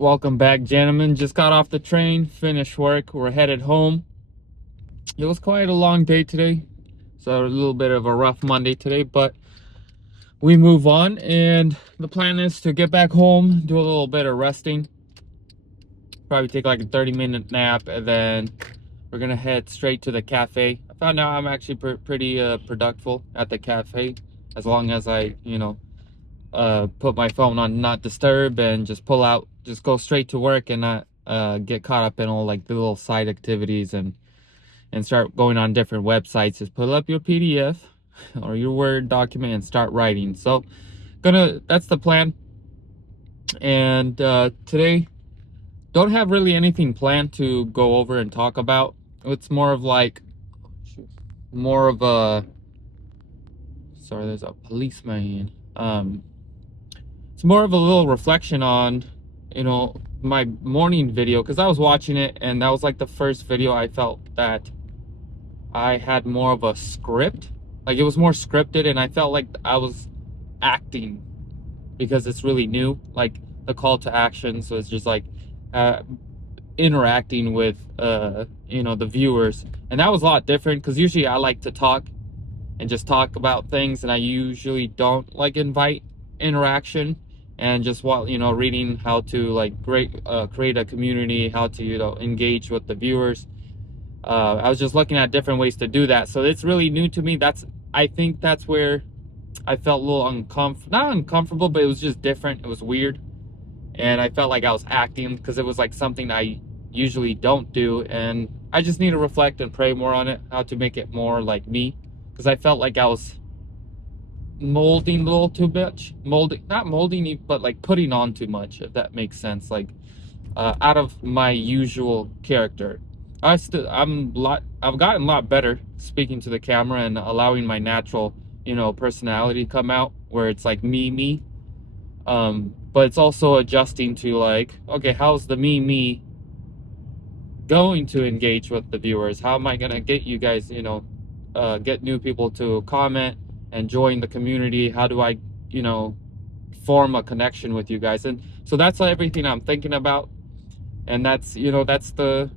Welcome back, gentlemen. Just got off the train, finished work. We're headed home. It was quite a long day today, so a little bit of a rough Monday today, but we move on. And the plan is to get back home, do a little bit of resting, probably take like a 30-minute nap, and then we're gonna head straight to the cafe. I found out I'm actually pretty productive at the cafe, as long as I, put my phone on not disturb and just just go straight to work and not get caught up in all like the little side activities and start going on different websites. Just pull up your PDF or your Word document and start writing. So that's the plan. And today don't have really anything planned to go over and talk about. It's more of like more of a sorry, there's a policeman. It's more of a little reflection on, my morning video, because I was watching it and that was like the first video I felt that I had more of a script. Like it was more scripted and I felt like I was acting because it's really new. Like the call to action. So it's just like interacting with, the viewers. And that was a lot different because usually I like to talk and just talk about things, and I usually don't like invite interaction and just reading how to like create a community, how to engage with the viewers. I was just looking at different ways to do that, so it's really new to me. I think that's where I felt a little not uncomfortable, but it was just different. It was weird, and I felt like I was acting because it was like something I usually don't do, and I just need to reflect and pray more on it, how to make it more like me, because I felt like I was molding a little too much. Not molding, but like putting on too much, if that makes sense. Like out of my usual character. I've gotten a lot better speaking to the camera and allowing my natural, personality come out, where it's like me. But it's also adjusting to like, okay, how's the me going to engage with the viewers? How am I gonna get you guys, get new people to comment and join the community? How do I, form a connection with you guys? And so that's everything I'm thinking about. And that's, that's the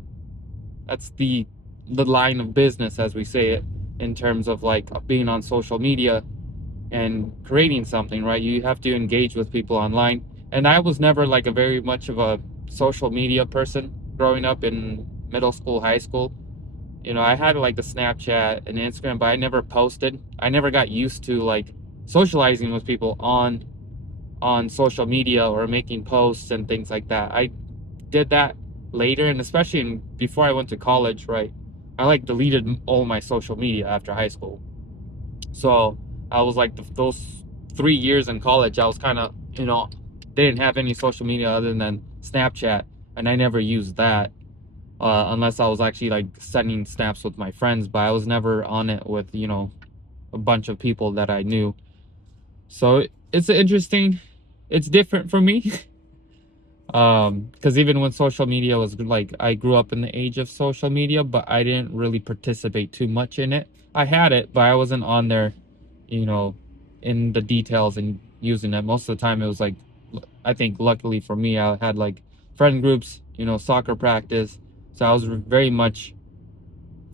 line of business, as we say it, in terms of like being on social media and creating something, right? You have to engage with people online. And I was never like a very much of a social media person growing up in middle school, high school. I had like the Snapchat and Instagram, but I never posted. I never got used to like socializing with people on social media or making posts and things like that. I did that later, and especially before I went to college, right? I like deleted all my social media after high school. So I was like those 3 years in college, I was kind of, didn't have any social media other than Snapchat, and I never used that unless I was actually like sending snaps with my friends, but I was never on it with, a bunch of people that I knew. So it's interesting. It's different for me. Because even when social media was like, I grew up in the age of social media, but I didn't really participate too much in it. I had it, but I wasn't on there, in the details and using it. Most of the time it was like, I think luckily for me, I had like friend groups, soccer practice. So I was very much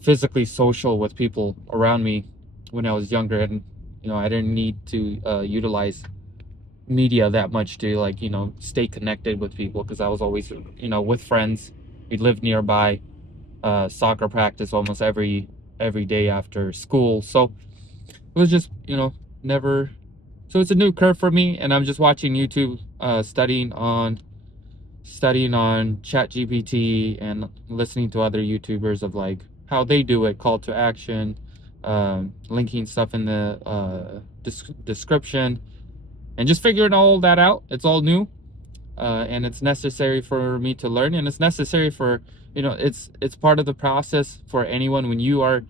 physically social with people around me when I was younger. And, I didn't need to utilize media that much to like, stay connected with people, because I was always, with friends. We lived nearby, soccer practice almost every day after school. So it was just, never. So it's a new curve for me, and I'm just watching YouTube, studying on ChatGPT and listening to other YouTubers of like how they do it, call to action, linking stuff in the description, and just figuring all that out. It's all new, and it's necessary for me to learn, and it's necessary for, it's part of the process for anyone when you are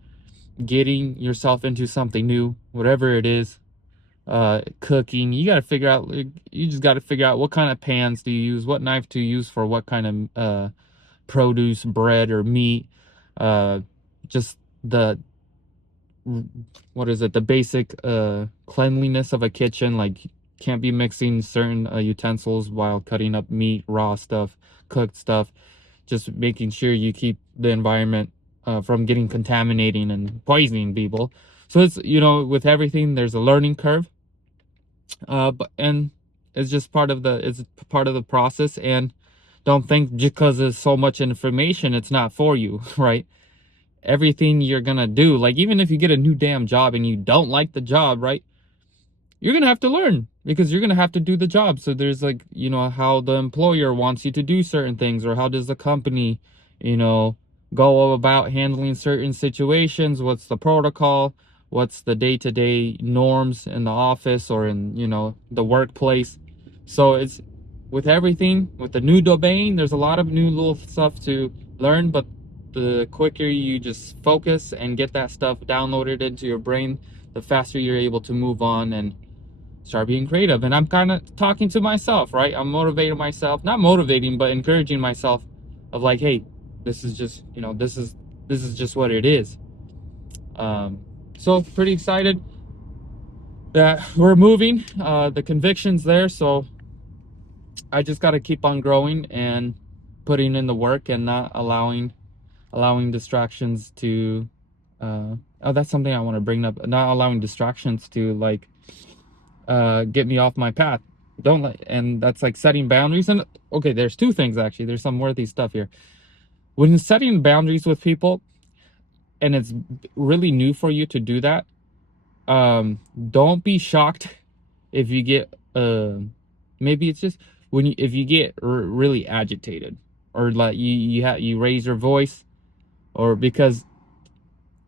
getting yourself into something new, whatever it is. Cooking, you just got to figure out what kind of pans do you use, what knife to use for what kind of produce, bread or meat, just the basic cleanliness of a kitchen, like can't be mixing certain utensils while cutting up meat, raw stuff, cooked stuff. Just making sure you keep the environment from getting contaminating and poisoning people. So it's, you know, with everything there's a learning curve, but and it's just part of the process. And don't think just because there's so much information it's not for you. Right? Everything you're gonna do, like even if you get a new damn job and you don't like the job, right, you're gonna have to learn, because you're gonna have to do the job. So there's, like, you know, how the employer wants you to do certain things, or how does the company, you know, go about handling certain situations, what's the protocol, what's the day-to-day norms in the office or in, you know, the workplace. So it's, with everything, with the new domain, there's a lot of new little stuff to learn, but the quicker you just focus and get that stuff downloaded into your brain, the faster you're able to move on and start being creative. And I'm kind of talking to myself, right? I'm motivating myself, not motivating, but encouraging myself of like, hey, this is just, you know, this is just what it is. So pretty excited that we're moving. The conviction's there, so I just got to keep on growing and putting in the work and not allowing distractions to oh, that's something I want to bring up, not allowing distractions to, like, get me off my path. Don't let, and that's like setting boundaries. And okay, there's two things actually. There's some worthy stuff here. When setting boundaries with people, and it's really new for you to do that, don't be shocked if you get maybe it's just when you, if you get really agitated, or like you raise your voice, or because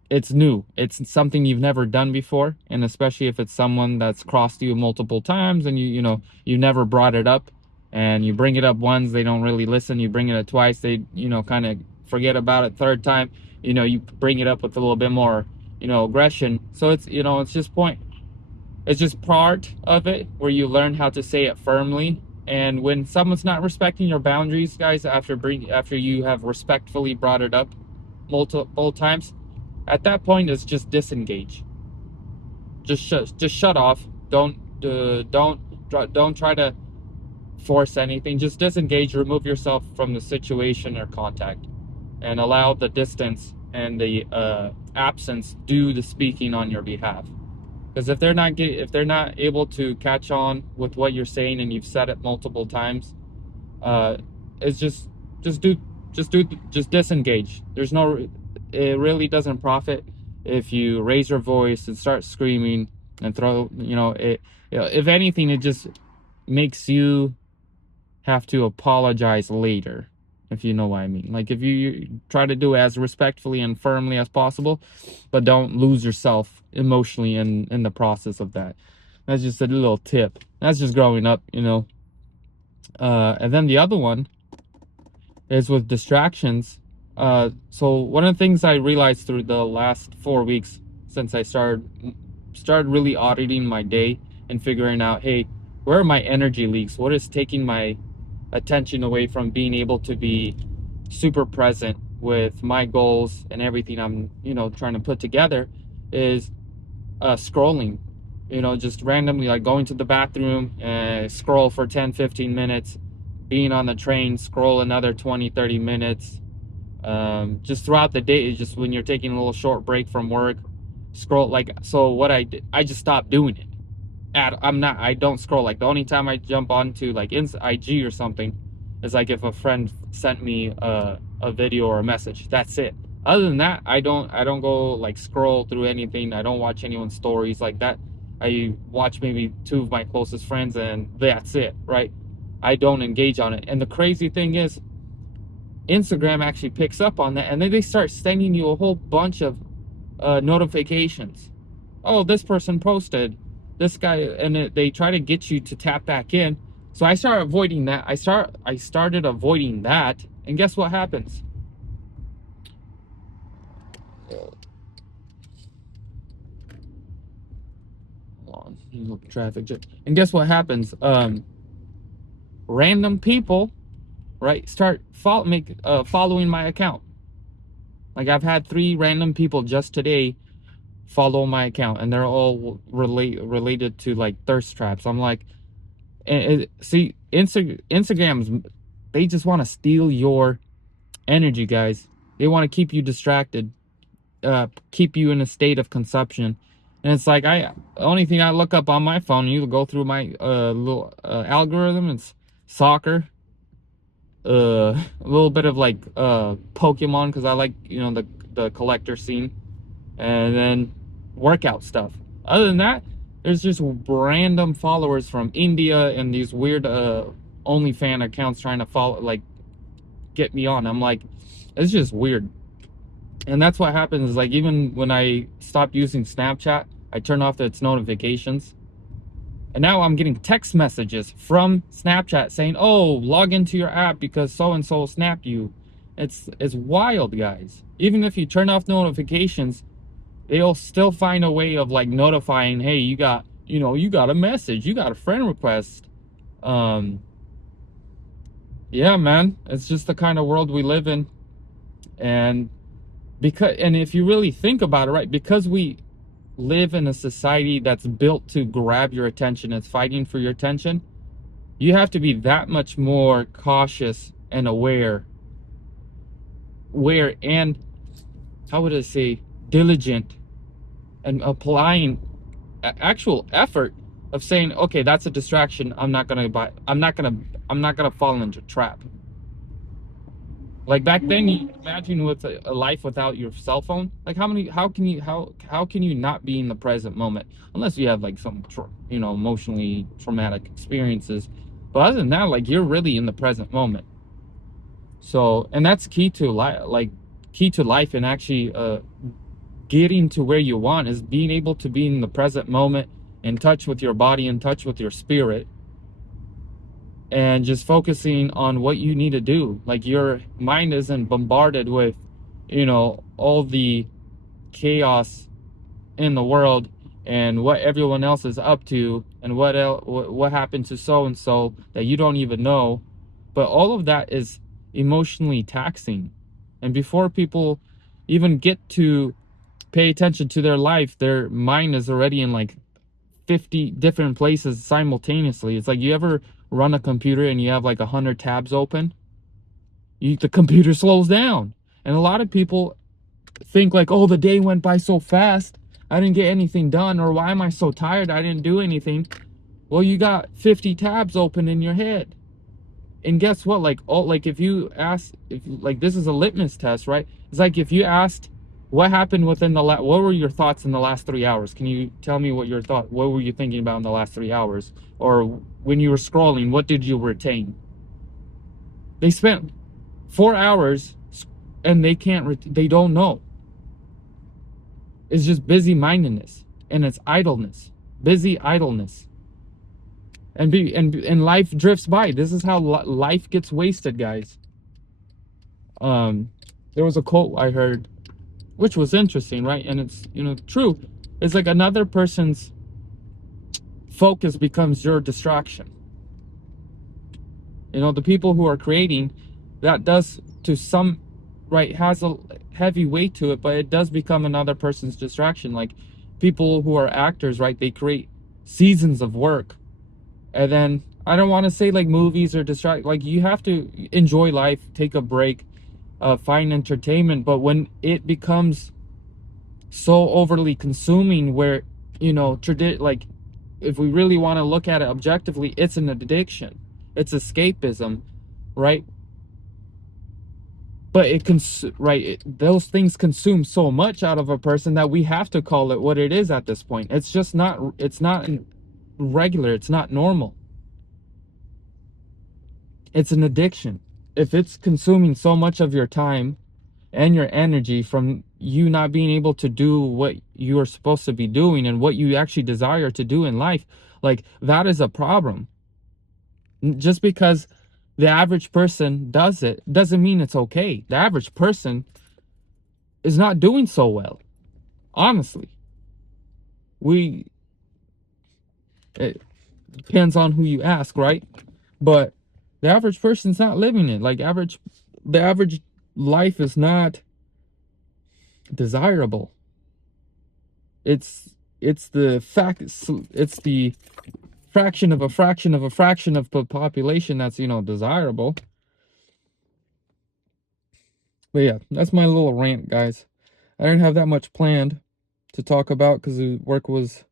it's new, it's something you've never done before. And especially if it's someone that's crossed you multiple times and you know, you never brought it up, and you bring it up once, they don't really listen. You bring it up twice, they, you know, kind of forget about it. Third time, you know, you bring it up with a little bit more, you know, aggression. So it's, you know, it's just part of it where you learn how to say it firmly. And when someone's not respecting your boundaries, guys, after you have respectfully brought it up multiple times, at that point it's just disengage. Just shut off. Don't try to force anything. Just disengage, remove yourself from the situation or contact, and allow the distance and the absence do the speaking on your behalf. Because if they're not able to catch on with what you're saying and you've said it multiple times, it's just disengage. There's no, it really doesn't profit if you raise your voice and start screaming and throw, you know, if anything, it just makes you have to apologize later, if you know what I mean. Like, if you try to do it as respectfully and firmly as possible, but don't lose yourself emotionally in the process of that. That's just a little tip. That's just growing up, you know. And then the other one is with distractions. So one of the things I realized through the last 4 weeks, since I started really auditing my day and figuring out, hey, where are my energy leaks? What is taking my attention away from being able to be super present with my goals and everything I'm, you know, trying to put together, is scrolling. You know, just randomly, like going to the bathroom and scroll for 10-15 minutes, being on the train, scroll another 20-30 minutes, just throughout the day. Just when you're taking a little short break from work, scroll. Like, so what I did, I just stopped doing it. I don't scroll. Like, the only time I jump onto like IG or something is like if a friend sent me a video or a message. That's it. Other than that, I don't go like scroll through anything. I don't watch anyone's stories like that. I watch maybe 2 of my closest friends, and that's it, right? I don't engage on it. And the crazy thing is, Instagram actually picks up on that, and then they start sending you a whole bunch of notifications. Oh, this person posted, this guy, and they try to get you to tap back in. So I started avoiding that. I started avoiding that, and guess what happens? Hold on, traffic jam. And guess what happens? Random people, right, start following my account. Like, I've had 3 random people just today follow my account, and they're all related to like thirst traps. I'm like, And see, Instagrams, they just want to steal your energy, guys. They want to keep you distracted, keep you in a state of consumption. And it's like, the only thing I look up on my phone, you go through my little algorithm, it's soccer, a little bit of like Pokemon, because I like, you know, the collector scene, and then workout stuff. Other than that, there's just random followers from India and these weird OnlyFans accounts trying to follow, like, get me on. I'm like, it's just weird. And that's what happens, is like, even when I stopped using Snapchat, I turned off its notifications, and now I'm getting text messages from Snapchat saying, oh, log into your app because so and so snapped you. It's wild, guys. Even if you turn off notifications, they'll still find a way of like notifying, hey, you got, you know, you got a message, you got a friend request. Yeah, man, it's just the kind of world we live in. And if you really think about it, right, because we live in a society that's built to grab your attention, it's fighting for your attention, you have to be that much more cautious and aware and, how would I say, diligent, and applying actual effort of saying, okay, that's a distraction, I'm not gonna fall into trap. Like back then, you imagine with a life without your cell phone, like how can you not be in the present moment, unless you have like some you know, emotionally traumatic experiences. But other than that, like, you're really in the present moment. So, and that's key to life, and actually getting to where you want, is being able to be in the present moment, in touch with your body, in touch with your spirit, and just focusing on what you need to do. Like, your mind isn't bombarded with, you know, all the chaos in the world and what everyone else is up to, and what happened to so and so that you don't even know. But all of that is emotionally taxing, and before people even get to pay attention to their life, their mind is already in like 50 different places simultaneously. It's like, you ever run a computer and you have like 100 tabs open? The computer slows down. And a lot of people think like, oh, the day went by so fast, I didn't get anything done, or why am I so tired, I didn't do anything. Well, you got 50 tabs open in your head. And guess what? Like, if you ask, if like, this is a litmus test, right? It's like, if you asked, what happened within what were your thoughts in the last 3 hours? Can you tell me what were you thinking about in the last 3 hours? Or when you were scrolling, what did you retain? They spent 4 hours and they don't know. It's just busy mindedness, and it's idleness, busy idleness. And life drifts by. This is how life gets wasted, guys. There was a quote I heard, which was interesting, right? And it's, you know, true. It's like, another person's focus becomes your distraction. You know, the people who are creating, that does, to some, right, has a heavy weight to it, but it does become another person's distraction. Like, people who are actors, right, they create seasons of work, and then, I don't want to say like movies or distract, like, you have to enjoy life, take a break, find entertainment. But when it becomes so overly consuming, where, you know, like, if we really want to look at it objectively, it's an addiction, it's escapism, right? But those things consume so much out of a person that we have to call it what it is at this point. It's just not, it's not regular, it's not normal. It's an addiction. If it's consuming so much of your time and your energy from you not being able to do what you are supposed to be doing and what you actually desire to do in life, like, that is a problem. Just because the average person does it doesn't mean it's okay. The average person is not doing so well, honestly. It depends on who you ask, right? But the average person's not living it. Like, the average life is not desirable. It's the fact, it's the fraction of a fraction of a fraction of the population that's, you know, desirable. But yeah, that's my little rant, guys. I didn't have that much planned to talk about because the work was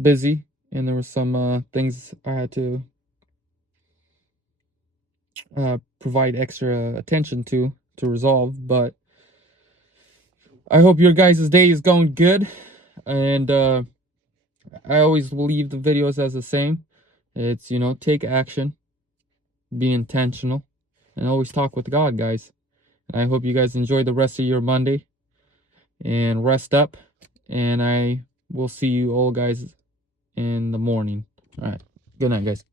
busy and there were some things I had to provide extra attention to resolve. But I hope your guys' day is going good. And I always leave the videos as the same. It's, you know, take action, be intentional, and always talk with God, guys. I hope you guys enjoy the rest of your Monday and rest up. And I will see you all guys in the morning. All right. Good night, guys.